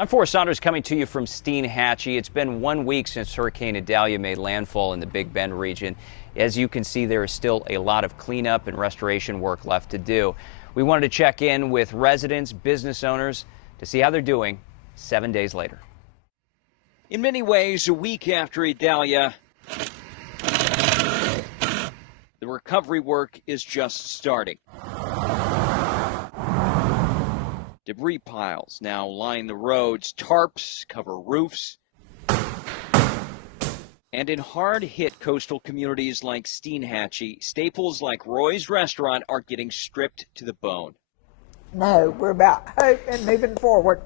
I'm Forrest Saunders coming to you from Steinhatchee. It's been 1 week since Hurricane Idalia made landfall in the Big Bend region. As you can see, there is still a lot of cleanup and restoration work left to do. We wanted to check in with residents, business owners to see how they're doing 7 days later. In many ways, a week after Idalia, the recovery work is just starting. Debris piles now line the roads, tarps cover roofs. And in hard-hit coastal communities like Steinhatchee, staples like Roy's Restaurant are getting stripped to the bone. No, we're about hope and moving forward.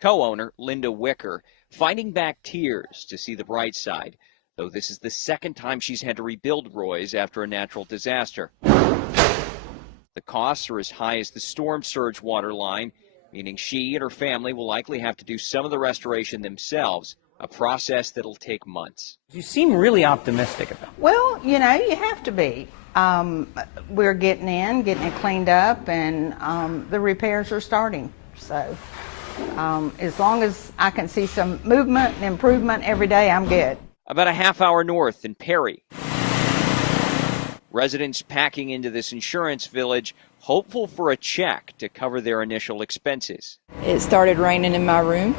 Co-owner Linda Wicker fighting back tears to see the bright side, though this is the second time she's had to rebuild Roy's after a natural disaster. The costs are as high as the storm surge water line, meaning she and her family will likely have to do some of the restoration themselves, a process that'll take months. You seem really optimistic about it. Well, you know, you have to be. We're getting it cleaned up, and the repairs are starting. So as long as I can see some movement and improvement every day, I'm good. About a half hour north in Perry, residents packing into this insurance village, hopeful for a check to cover their initial expenses. It started raining in my room,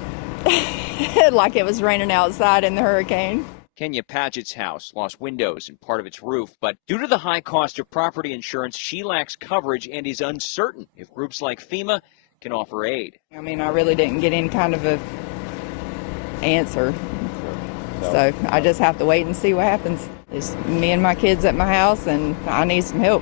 like it was raining outside in the hurricane. Kenya Paget's house lost windows and part of its roof, but due to the high cost of property insurance, she lacks coverage and is uncertain if groups like FEMA can offer aid. I mean, I really didn't get any kind of a answer, so I just have to wait and see what happens. It's me and my kids at my house, and I need some help.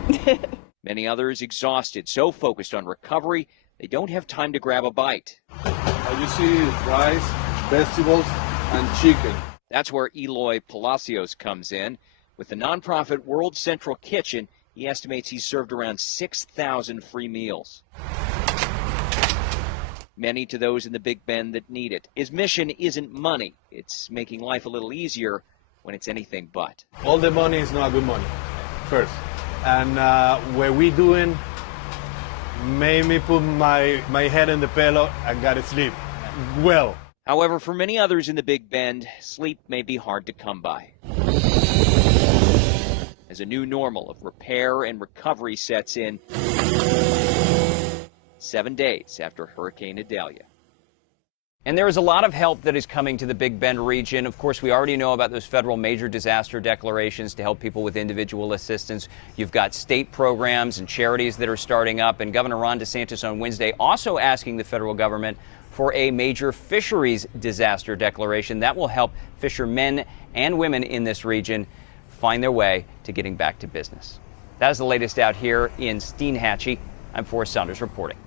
Many others exhausted, so focused on recovery, they don't have time to grab a bite. You see rice, vegetables, and chicken. That's where Eloy Palacios comes in. With the nonprofit World Central Kitchen, he estimates he's served around 6,000 free meals. Many to those in the Big Bend that need it. His mission isn't money. It's making life a little easier when it's anything but. All the money is not good money, first. And what we doing made me put my head in the pillow and got to sleep well. However, for many others in the Big Bend, sleep may be hard to come by. As a new normal of repair and recovery sets in 7 days after Hurricane Idalia. And there is a lot of help that is coming to the Big Bend region. Of course, we already know about those federal major disaster declarations to help people with individual assistance. You've got state programs and charities that are starting up, and Governor Ron DeSantis on Wednesday also asking the federal government for a major fisheries disaster declaration that will help fishermen and women in this region find their way to getting back to business. That is the latest out here in Steinhatchee. I'm Forrest Saunders reporting.